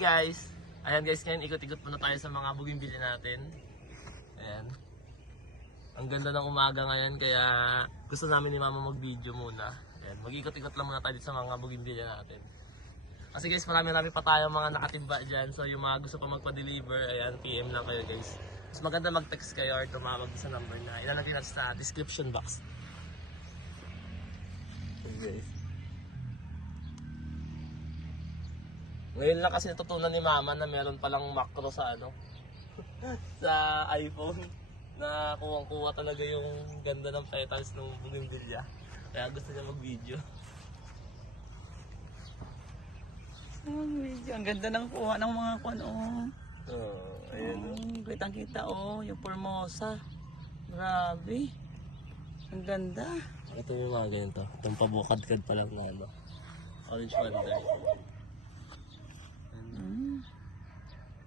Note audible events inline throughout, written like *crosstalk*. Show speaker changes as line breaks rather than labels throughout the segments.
guys! Ayan guys, ngayon ikot-ikot muna tayo sa mga bougainvillea natin. Ayan. Ang ganda ng umaga ngayon kaya gusto namin ni mama mag-video muna. Ayan, mag-ikot-ikot lang muna tayo sa mga bougainvillea natin. Kasi guys, marami-rami pa tayo mga nakatimba dyan. So yung mga gusto pa magpa-deliver, ayan, PM lang kayo guys. Mas maganda mag-text kayo or tumawag sa number na ilalagay natin sa description box. Okay, guys. Ngayon lang kasi natutunan ni mama na meron palang macro sa ano *laughs* sa iPhone na kuwang-kuha talaga yung ganda ng petals ng bougainvillea. Kaya gusto niya mag-video.
Ang video. Ang ganda ng kuha ng mga kwan, oh.
Oh, ayan. Oh,
kitang kita, oh. Yung Formosa. Grabe. Ang ganda.
Ito yung mga ganito. Itong pabukad-kad pa lang na ano. Orange wonder. Mm.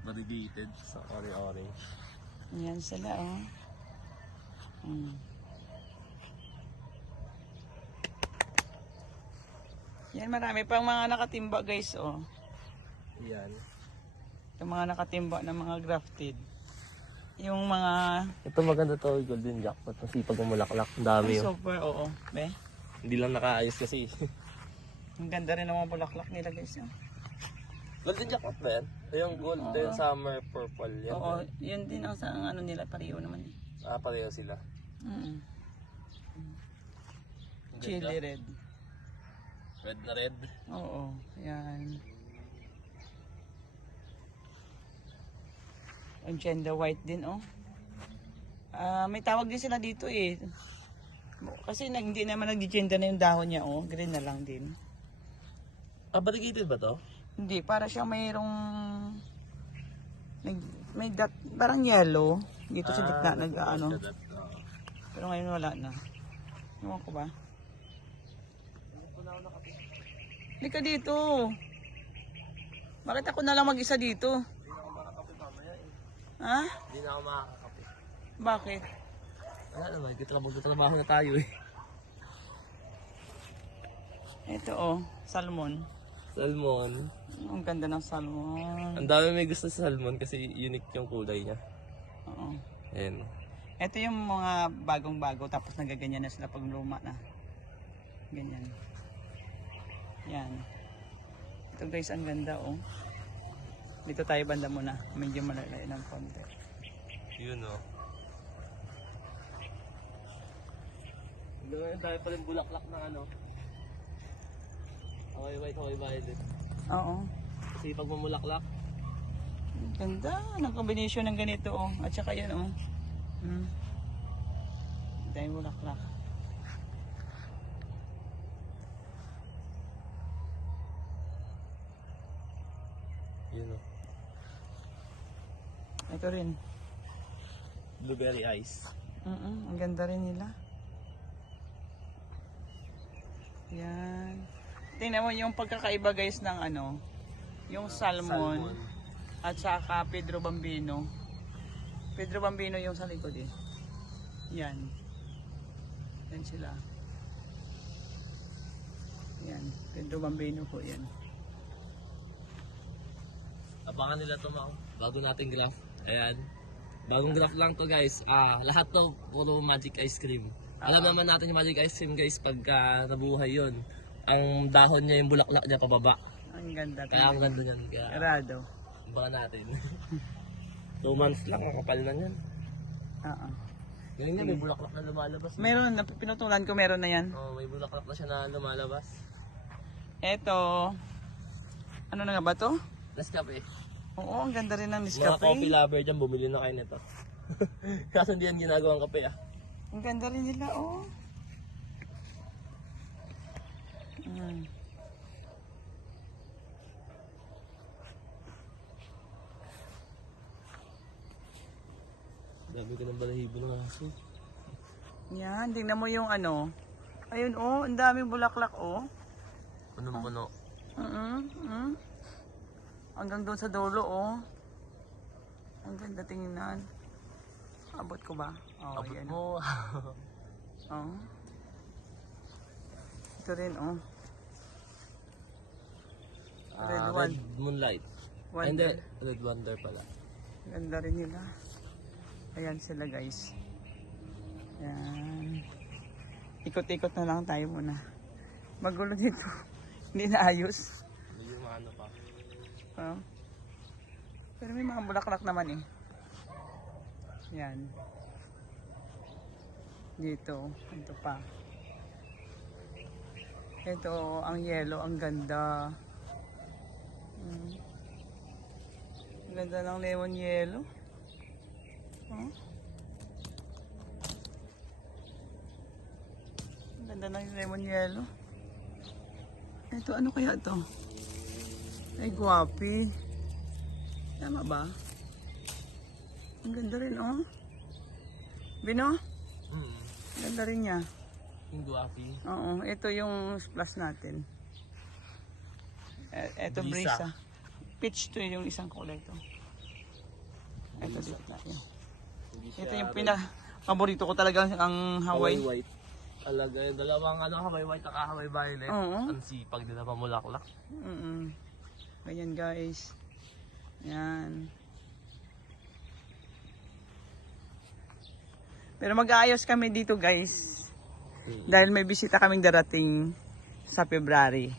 Variegated sa orange.
Yan sila, oh. Mm. Yan, marami pang mga nakatimba, guys, oh. Yan. Yung mga nakatimba na mga grafted. Yung mga...
Ito maganda to, golden jackpot. Masipag umulaklak. Ang dami yun. Super, oo. Be? Hindi lang nakaayos kasi. *laughs* Ang ganda rin ng mga bulaklak nila, guys, oh. Golden jackpot ba yan? Yung golden summer purple. Yan. Oo, yun din ang sa ang ano nila, pareho naman. eh. Ah, pareho sila.
Mm Ang Chili ganda. red. Red na red. Oo, yan. Ang gender white din, oh. Ah, may tawag din sila dito eh. Kasi nag, hindi naman nag-gender na yung dahon niya, oh. Green na lang din. Ah, variegated ba to? Hindi, para siya mayroong... May, may dot, parang yellow. Dito sa gitna, nag, ano. Pero ngayon wala na. Ewan ko ba? Halika dito. Bakit ako na lang mag-isa dito? Ha?
Hindi na ako makakakape.
Bakit? Wala naman, magtatrabaho na tayo eh. Ito oh, salmon.
Salmon.
Ang ganda ng salmon. Ang
dami may gusto sa salmon kasi unique yung kulay niya. Oo. Ayan.
Ito yung mga bagong-bago tapos nagaganyan na sila pag luma na. Ganyan. Yan. Ito guys, ang ganda oh. Dito tayo banda muna. Medyo malalay ng konti.
Yun o. Hanggang tayo pa rin bulaklak ng ano. Hawaii white, Hawaii violet. Oo. Kasi pag mamulaklak, Ang Ganda ng combination ng ganito
oh. At saka yan oh. Hmm. Dahil bulaklak. yun o. Ito rin.
Blueberry ice.
Mm ang ganda rin nila. Yan. Tingnan mo yung pagkakaiba guys ng ano, yung salmon, at saka Pedro Bambino. Pedro Bambino yung sa likod eh. Yan. Yan sila. Yan. Pedro Bambino po yan.
Abangan nila to mga bago nating graph. Ayan. Bagong graph lang to guys. Ah, lahat to puro magic ice cream. Alam naman natin yung magic ice cream guys pagka nabuhay yon. Ang dahon niya yung bulaklak niya pababa. Ang ganda. Kaya ang ganda niyan. Kaya Erado. abangan natin. *laughs* Two months lang, makapal na yan. Oo. Galing na, may bulaklak na lumalabas. Meron pinutulan ko meron na yan. Oh, may bulaklak na siya na lumalabas. Eto. Ano na nga ba to? Nescafe. Oo, ang ganda rin ng Mga coffee Nescafe. lover dyan, bumili na kayo nito. *laughs* Kaso hindi yan ginagawang kape ah.
Ang ganda rin nila, oh. Mm.
Dami ko ng balahibo ng aso.
Yan, tingnan mo yung ano. Ayun, oh, ang daming bulaklak, oh. Punong-puno. Mm mm Hanggang doon sa dulo, oh. Ang ganda tingnan. Abot ko ba? Oh, Abot yan. mo. *laughs* Oh. Ito rin, oh.
Ah, Red red one. moonlight. Ay, Hindi, Wonder. Red Wonder pala.
Ganda rin nila. Ayan sila guys. Ayan. Ikot-ikot na lang tayo muna. Magulo dito. *laughs* Hindi na ayos.
Medyo maano pa.
Oh. Pero may mga bulaklak naman eh. Yan. Dito. Ito pa. Ito, ang yellow, ang ganda. Mm. Ang ganda ng lemon yellow. Oh. Ang ganda ng lemon yellow. Ito, ano kaya to? Ay, guwapi. Tama ba? Ang ganda rin, oh. Bino? Hmm. Ang ganda rin niya.
Yung guwapi. Oo,
ito yung splash natin. E- Ito Brisa. brisa. Peach to yung isang kulay to. Ito dito tayo.
Ito yung pina paborito ko talaga ang Hawaii Hawaii. White. Talaga yung dalawang ano, Hawaii White at Hawaii Violet. Oo. Ang sipag nila pamulaklak.
Mm Ganyan guys. Yan. Pero mag-aayos kami dito guys. Hmm. Dahil may bisita kaming darating sa February.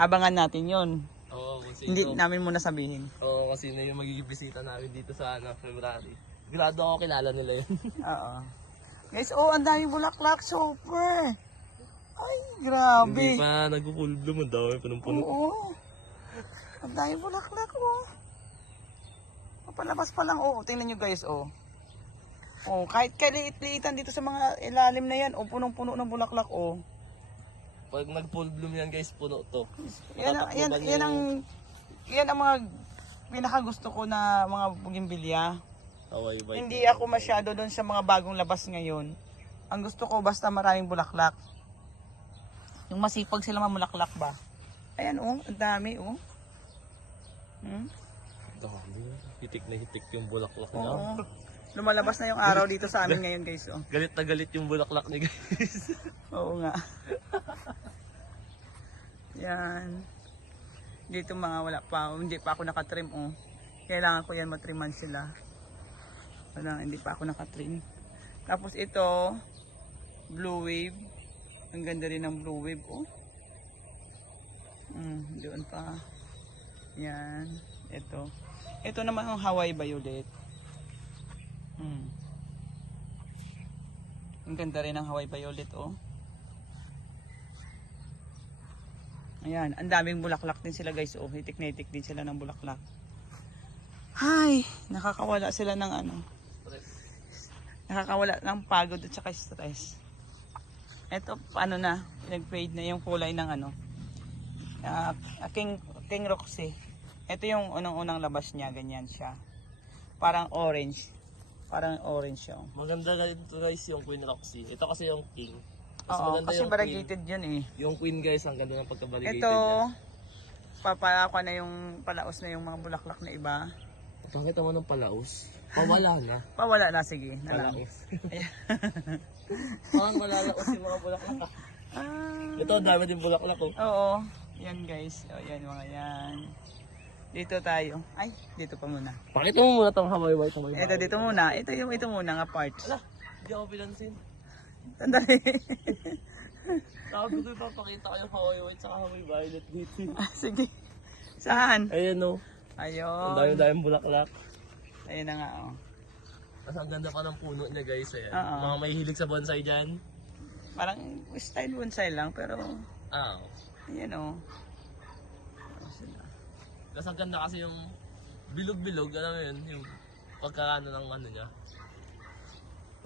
Abangan natin yon.
Oo, kasi Hindi ito- namin muna sabihin. Oo, kasi na yung magiging bisita namin dito sa ano, February. Grado ako kilala nila yun. *laughs* Oo.
Guys, oh, ang dami bulaklak. Super.
Ay, grabe. Hindi pa nag-full bloom. Ang dami pa ng puno. Oo.
Ang dami bulaklak, oh. Papalabas pa lang, oh. Tingnan nyo guys, oh. Oh, kahit kaliit-liitan dito sa mga ilalim na yan, oh, punong-puno ng bulaklak, oh.
Pag nag-full bloom yan guys, puno to. Yan, ang- yan, Matatakbuhan yan ang,
yan ang mga pinakagusto ko na mga bugimbilya. Hawaii White. Hindi ako masyado doon sa mga bagong labas ngayon. Ang gusto ko basta maraming bulaklak. Yung masipag sila mamulaklak ba? Ayan oh, ang dami oh.
Hmm? Dami. Hitik na hitik yung bulaklak niya. Oo.
Lumalabas na yung araw dito sa amin ngayon guys oh.
Galit na galit yung bulaklak niya guys.
*laughs* Oo nga. yan. Dito mga wala pa. Hindi pa ako nakatrim oh. Kailangan ko yan matriman sila. Wala, hindi pa ako nakatrim. Tapos ito, blue wave. Ang ganda rin ng blue wave oh. Mm, doon pa. Yan. Ito. Ito naman ang Hawaii Violet. Mm. Ang ganda rin ng Hawaii Violet oh. Ayan, ang daming bulaklak din sila guys. Oh, hitik na hitik din sila ng bulaklak. Hay, nakakawala sila ng ano. Nakakawala ng pagod at saka stress. Ito, paano na, nag-fade na yung kulay ng ano. ah, King, King Roxy. Ito yung unang-unang labas niya, ganyan siya. Parang orange. Parang orange siya. oh.
Maganda na ito guys yung Queen Roxy. Ito kasi yung King.
Mas Oo, kasi yung variegated
yun eh. Yung Queen guys, ang ganda ng pagka-variegated Ito, niya. papala
ko na yung palaos na yung mga bulaklak na iba.
Bakit naman ng palaos? Pawala na.
*laughs* Pawala na, sige. Palaos. *laughs* Parang malalaos yung mga bulaklak. ah. Ito, dami din bulaklak oh. oo. Yan guys. O, yan mga yan. Dito tayo. Ay, dito pa muna.
Pakita mo muna tong Hawaii White. Hawaii Ito, dito
muna. Ito yung ito muna nga parts. Ala,
hindi ako pinansin. Sandali. *laughs* Sabi ko ipapakita ko yung Hawaii White sa Hawaii Violet dito. *laughs* Ah, sige. Saan? Ayan oh. Ang Ayun. dami-dami bulaklak. Ayun na nga, oh. Tapos ang ganda pa ng puno niya guys. Ayan. Oo. Mga may hilig sa bonsai dyan. Parang style bonsai lang, pero Ah. ayan, oh. Tapos ang ganda kasi yung bilog-bilog, alam mo yun, yung pagkaano ng ano niya.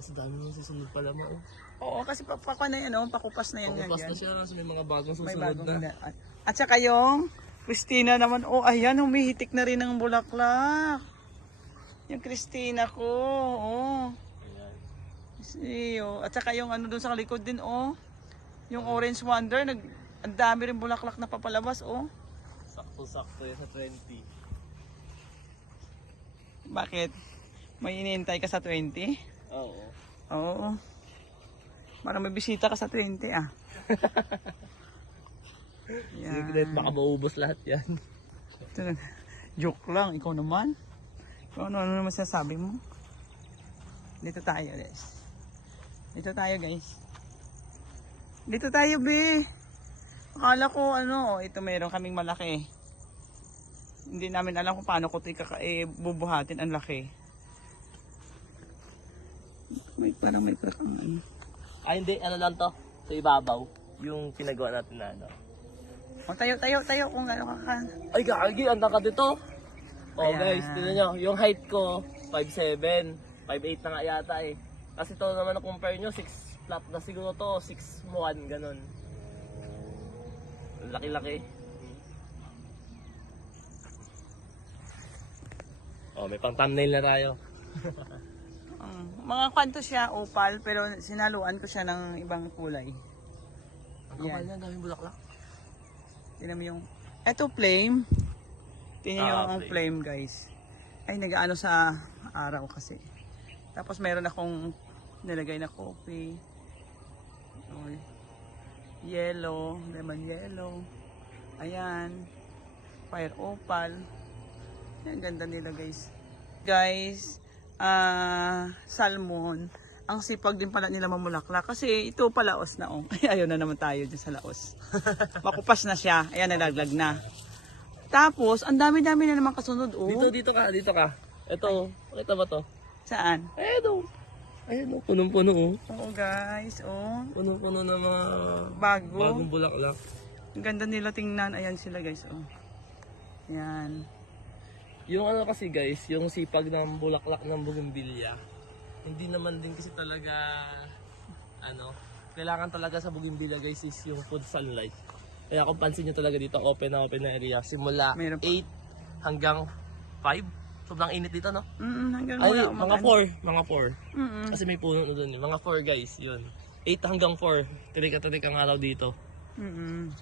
Kasi dami nang susunod pala mo. Oh. Oo, kasi papakwa na yan, oh.
Pakupas na yan. Pagkapas yan. na siya kasi may mga bagong May susunod bagong na. na.
At, saka yung Christina naman, oh ayan, humihitik na rin ng bulaklak. Yung Christina ko, oh. Si, oh. At saka yung ano dun sa likod din, oh. Yung Orange Wonder, nag, ang dami rin bulaklak na papalabas, oh.
Sakto-sakto yun sa 20. Bakit?
May inintay ka sa 20? Oo. Oo. Para may bisita ka sa 20, ah. *laughs*
Secret, baka
maubos lahat yan. Ito, Joke lang, ikaw naman. Ikaw ano, ano naman sinasabi mo? Dito tayo guys. Dito tayo guys. Dito tayo be. Akala ko ano, ito meron kaming malaki. Hindi namin alam kung paano ko ito ikaka- eh, bubuhatin ang laki.
May parang may parang ano. Ay, hindi. Ano lang to? Sa ibabaw. Yung pinagawa natin na ano.
O tayo, tayo, tayo kung ano ka ka.
Ay, gagi. Ang ka dito. Oh, Ayan. guys. Tignan nyo. Yung height ko, 5'7". 5'8 na nga yata eh. Kasi to naman na compare nyo, 6 flat na siguro to. 6'1", ganun. Ang Laki-laki. Oh, may pang thumbnail na tayo.
Mm, mga kwanto siya, opal, pero sinaluan ko siya ng ibang kulay. Ang Yan. kapal na, daming bulaklak. Tingnan mo yung... Eto flame. Tingnan yung Ah, ang flame guys. Ay, nagaano sa araw kasi. Tapos meron akong nilagay na coffee. Oy. Yellow, lemon yellow. Ayan. Fire opal. Yan, ganda nila guys. Guys, ah salmon. Ang sipag din pala nila mamulaklak. Kasi ito palaos na oh. *laughs* Ay, ayaw na naman tayo dyan sa laos. *laughs* Makupas na siya. Ayan, nalaglag na. Tapos, ang dami-dami na naman kasunod oh. Dito, dito ka, dito ka. Ito, pakita ba to? Saan?
Ayun oh. Ayun oh, punong-puno oh. Oo guys, oh. Punong-puno ng mga Bago. bagong bulaklak. Ang ganda nila tingnan. Ayan sila guys, oh. Yan. Yung ano kasi guys, yung sipag ng bulaklak ng bougainvillea, hindi naman din kasi talaga, ano, kailangan talaga sa bougainvillea guys is yung full sunlight. Kaya kung pansin nyo talaga dito, open na open na area. Simula Meron pa. 8 hanggang 5. Sobrang init dito, no?
Mm, hanggang Ay, wala mga umakan. 4. Mga 4. Mm, Kasi
may puno dun. eh. Mga 4 guys, yun. 8 hanggang 4. Tirik-tirik ang araw dito.
mm,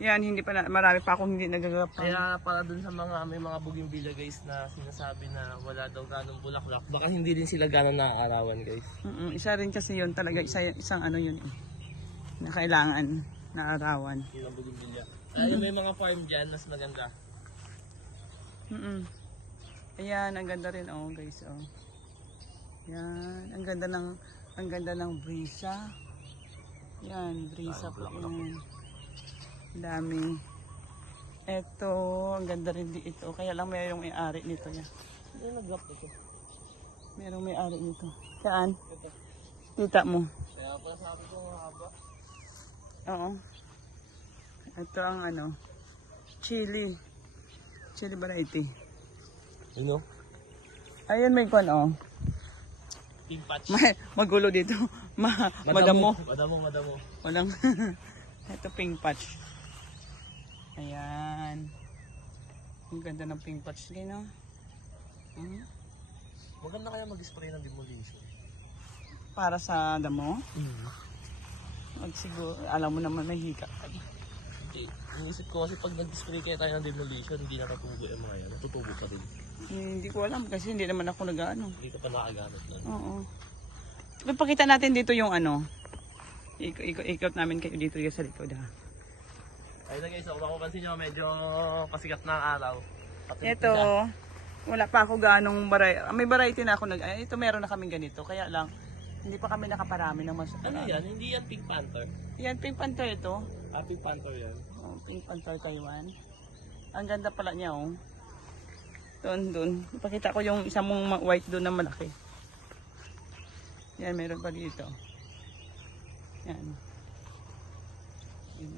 Yan, hindi pa na, marami pa akong hindi nagagap. Kaya
para dun sa mga may mga bougainvillea guys na sinasabi na wala daw ganong bulaklak, baka hindi din sila ganon naaarawan guys.
Mm, isa rin kasi yun talaga, isa, isang ano yun eh. Na kailangan na arawan.
Yun ang bougainvillea. Kaya may mga farm dyan, mas maganda.
Mm Ayan, ang ganda rin oh guys oh. Yan, ang ganda ng ang ganda ng brisa. Yan, brisa po yan. Ang Dami. Eto, ang ganda rin dito. Kaya lang mayroong may-ari nito yan.
Hindi nag-drop ito.
Mayroong may-ari nito. Saan? Ito. Kita mo.
Kaya pala sabi ko ang haba.
Oo. Ito ang ano, chili. Chili variety. You know? Ayun may kwan oh.
Pink patch. Ma-
magulo dito. Ma madamo. Madamo, madamo. Walang *laughs* Ito pink patch. Ayan. Ang ganda ng pink patch din oh. Hmm? Maganda kaya mag-spray ng demolition. Para sa damo. Mm. At siguro, alam mo naman may hika.
ka. Okay. Inisip ko kasi pag nag-spray kaya tayo ng demolition, hindi natutubo yung mga yan. Natutubo pa rin. Hindi ko alam kasi hindi naman ako nag-ano. Hindi ka pa nakagamit nun. Oo.
Ipakita natin dito yung ano. Ikot, ikot, ikot namin kayo dito sa likod ha.
Ayun na guys, so, kung mapapansin nyo, medyo pasikat na ang araw. Patuloy Ito,
wala pa ako ganong variety. May variety na ako nag... Ay, ito meron na kaming ganito. Kaya lang, hindi pa kami nakaparami ng mas... Ano yan? Hindi
yan Pink Panther. Yan,
Pink Panther ito. Ah, Pink Panther yan. Oh, Pink Panther Taiwan. Ang ganda pala niya, oh. Doon, doon. Ipakita ko yung isang mong white doon na malaki. Yan, meron pa dito. Yan.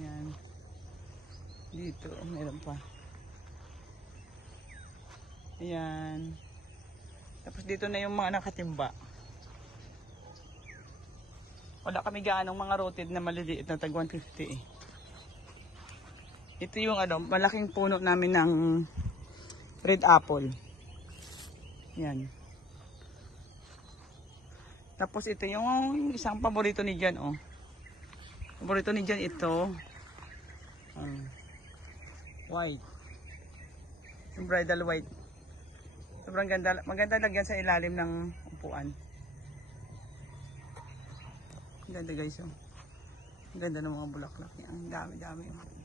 Yan. Dito, meron pa. Ayan. Tapos dito na yung mga nakatimba. Wala kami gaanong mga rooted na maliliit na tag 150 eh. Ito yung ano, malaking puno namin ng red apple. Yan. Tapos ito yung isang paborito ni Jan, oh. Paborito ni Jan ito. Um, white. Yung bridal white. Sobrang ganda. Maganda lagyan sa ilalim ng upuan. Ang ganda guys, oh. Ang ganda ng mga bulaklak niya. Ang dami-dami. oh.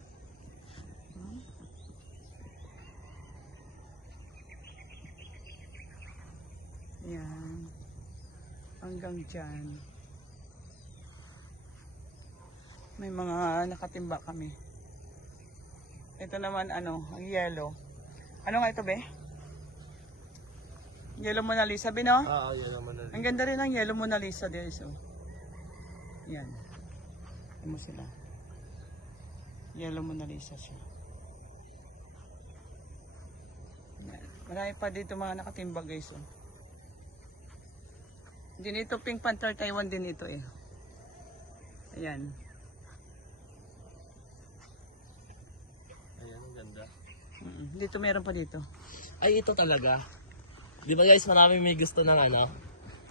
Ayan. Hanggang dyan. May mga nakatimba kami. Ito naman ano, ang yellow. Ano nga ito be? Yellow Mona Lisa, be no? Ah, yan naman na. Ang ganda rin ng Yellow Mona Lisa guys. Oh. Yan. Ano mo sila? Yellow Mona Lisa siya. Yan. Marami pa dito mga nakatimba guys. Oh. Din ito Pink Panther Taiwan din ito eh. Ayan.
Ayan, ganda. Mm, Dito meron pa dito. Ay, ito talaga. Di ba guys, marami may gusto ng ano,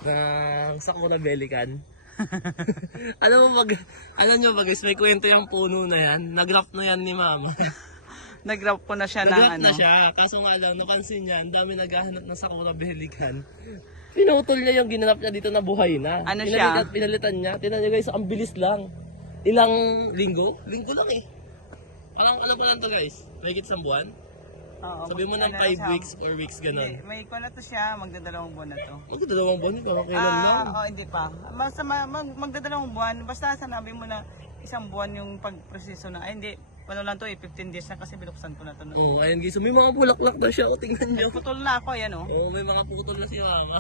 ng Sakura Belican. *laughs* alam mo pag, alam nyo ba guys, may kwento yung puno na yan. Nag-wrap na yan ni mama. *laughs* Nag-wrap ko na siya ng Nag-wrap ano. na siya, kaso nga lang, napansin niya, ang dami naghahanap ng Sakura Belican. Pinutol niya yung ginanap niya dito na buhay na. Ano siya? Pinalitan, pinalitan niya. Tinan niyo guys, ang bilis lang. Ilang linggo? Linggo lang eh. Parang ano pa lang to guys? May isang buwan?
Oo, Sabi mo ng ano 5 siya? weeks or weeks Hindi, ganun. may ko na to siya, magdadalawang buwan na to. Magdadalawang buwan, parang kailan lang. Ah, oh, hindi pa. Basta ma- mag, magdadalawang buwan, basta sanabi mo na isang buwan yung pagproseso na, ay hindi, ano lang to eh, 15 days na kasi binuksan ko na to. Na. Oh, ayun
guys, so may mga bulaklak na siya. O, tingnan nyo.
Putol na ako, ayan oh. Oh, may mga putol na si mama.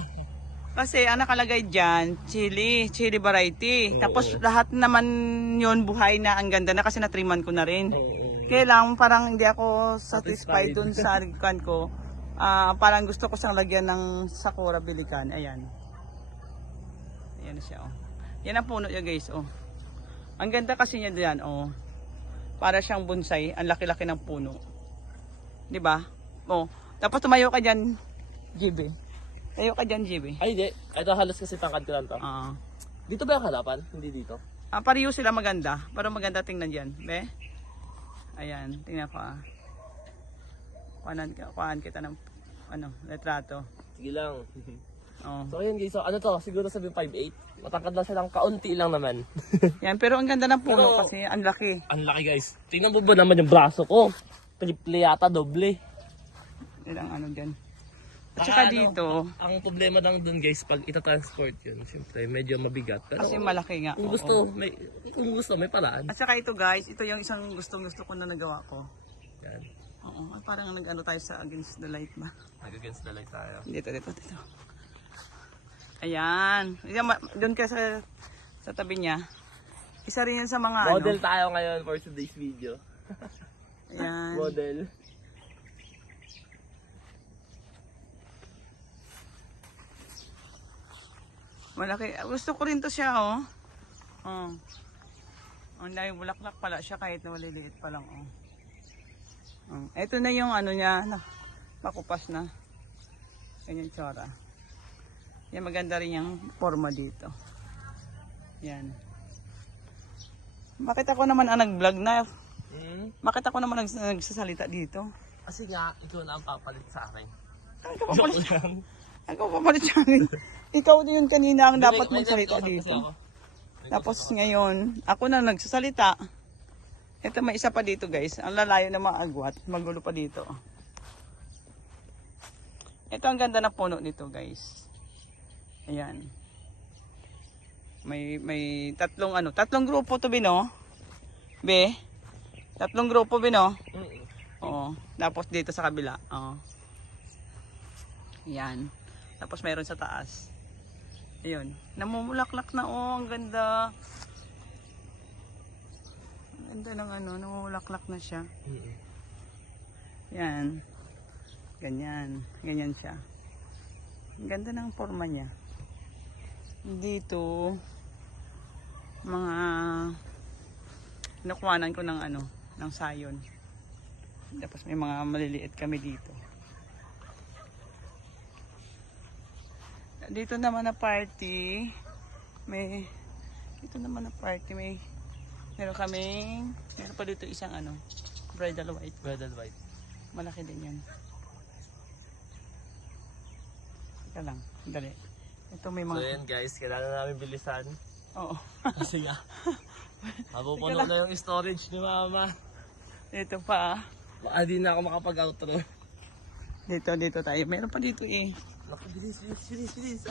Kasi ang nakalagay dyan, chili, chili variety. Oo. Tapos lahat naman yon buhay na ang ganda na kasi natriman ko na rin. Oo. Oh, Kaya lang parang hindi ako satisfied dun sa kan ko. Ah, parang gusto ko siyang lagyan ng sakura bilikan. Ayan. Ayan siya oh. Yan ang puno niya guys oh. Ang ganda kasi niya diyan oh. Para siyang bonsai, ang laki-laki ng puno. 'Di ba? Oh. Tapos tumayo ka diyan, GB. Tayo ka diyan, GB. Ay, di. Ito halos kasi tangkad ko lang to. Ah. Dito ba yung halapan? Hindi dito. Ah, pareho sila maganda. Pero maganda tingnan diyan, be. Ayan, tingnan ko ah.
Kuhanan, kuhaan kita ng ano, retrato. Sige lang. Oh. *laughs* so, ayun guys. So, ano to? Siguro sabi 5'8". Matangkad lang siya ng kaunti lang naman. *laughs* Yan, pero ang ganda ng puno Pero- kasi ang laki. Ang laki guys. Tingnan mo ba naman yung braso ko? Triple yata, doble. Ilang ano diyan.
At saka ano, dito,
Ang problema lang dun guys, pag itatransport yun, syempre medyo mabigat. Pero kasi malaki nga. kung oo. gusto, may, kung gusto, may paraan.
At saka ito guys, ito yung isang gustong gusto ko na nagawa ko. Yan. Oo, at parang nag-ano tayo sa against the light ba?
Nag-against the light tayo. Dito, dito, dito.
Ayan. Yan, ma- Doon ka sa, sa tabi niya. Isa
rin yan sa mga Model ano. tayo ngayon for today's video. *laughs* Ayan. Model.
Malaki. Gusto ko rin to siya, oh. Oh. Ang dami bulaklak pala siya kahit na maliliit pa lang, oh. oh. Ito na yung ano niya, na, makupas na. Ganyan tsura. Yan, maganda rin yung forma dito. Yan. Bakit ako naman ang nag-vlog na? Hmm? Bakit ako naman nags- nagsasalita dito?
Kasi nga, ikaw na ang papalit sa akin. Ano ka papalit?
Ano ka papalit sa akin? *laughs* Ikaw yun kanina ang dapat magsalita dito. Tapos ngayon, ako na nagsasalita. Ito may isa pa dito guys. Ang lalayo ng mga agwat. Magulo pa dito. Ito ang ganda ng puno nito guys. Ayan. May may tatlong ano, tatlong grupo to bino. Be. Tatlong grupo bino. Oo. Tapos dito sa kabila. Oo. Yan. Tapos mayroon sa taas. Ayun. Namumulaklak na oh. Ang ganda. Ang ganda ng ano. Namumulaklak na siya. Mm-mm. Yan. Ganyan. Ganyan siya. Ang ganda ng forma niya. Dito, mga nakuhanan ko ng ano, ng sayon. Tapos may mga maliliit kami dito. Dito naman na party, may dito naman na party, may meron kaming meron pa dito isang ano, bridal white. And white. Malaki din yan. Teka lang, dali. Ito may So mga... yan
guys, kailangan namin bilisan. Oo. *laughs* Kasi nga, mapupuno na yung storage ni mama. Dito pa. ah. Baka di na ako makapag-outro.
Dito, dito tayo. Meron pa dito eh.
Naku, bilis, *laughs* bilis, bilis, bilis.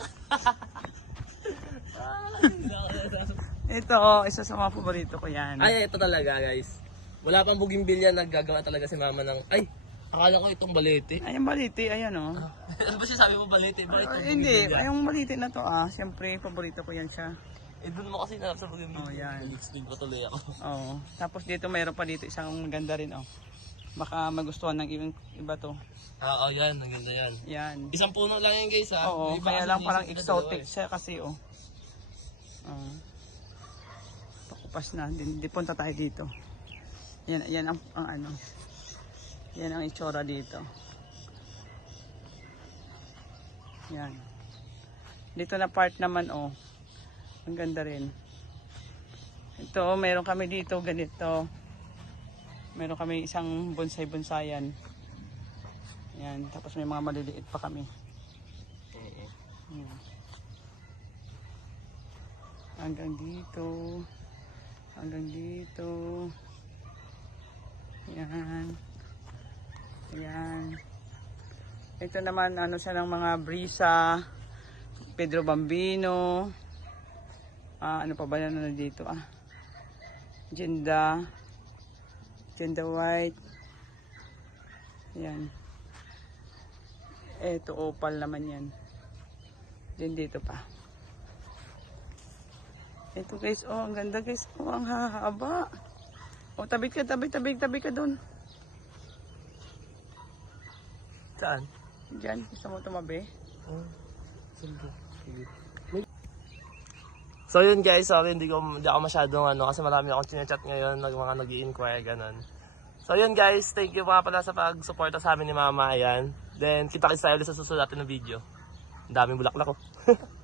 Ay, Ito, oh, isa sa mga paborito ko yan. Ay, ito talaga guys. Wala pang bugimbilya, naggagawa talaga si mama ng... Ay, akala ko itong balete. Ayan
baliti, ayan oh.
*laughs* ano ba siya sabi mo balete? Bakit Ay, hindi, yung
baliti na to ah.
Siyempre, paborito ko yan siya. Eh, dun mo kasi narap sa bugimbilya. Oh, yan. Nag-explain pa tuloy ako.
Oo. Tapos dito mayroon pa dito isang maganda rin oh. Baka magustuhan ng ibang iba to.
Ah, oh, yan. Ang ganda yan. Yan. Isang puno lang yan guys ha. Oo, May kaya lang iniisip parang exotic dalawa,
siya kasi oh. Oo. Pakupas na, din di punta tayo dito. Yan, yan ang, ang ano. Yan ang itsura dito. Yan. Dito na part naman oh. Ang ganda rin. Ito, meron kami dito ganito. Meron kami isang bonsai-bonsayan. Yan, tapos may mga maliliit pa kami. Oo. Hmm. Hanggang dito. Hanggang dito. Yan. Yan. Ito naman ano siya ng mga brisa. Pedro Bambino. Ah, ano pa ba yan na dito ah? Jenda. Jenda White. Yan. Ito opal naman yan. Din dito pa. Ito guys, oh, ang ganda guys. Oh, ang hahaba. Oh, tabit ka, tabit, tabit, tabit ka doon.
Saan? Diyan, gusto mo tumabi. Oh. Sige. Sige. So yun guys, sorry hindi ko hindi ako masyadong ano kasi marami akong chinechat ngayon ng mga nag inquire ganun. So yun guys, thank you mga pala sa pag-suporta sa amin ni Mama, ayan. Then kita-kits tayo ulit sa susunod natin na video. Ang daming bulaklak ko. *laughs*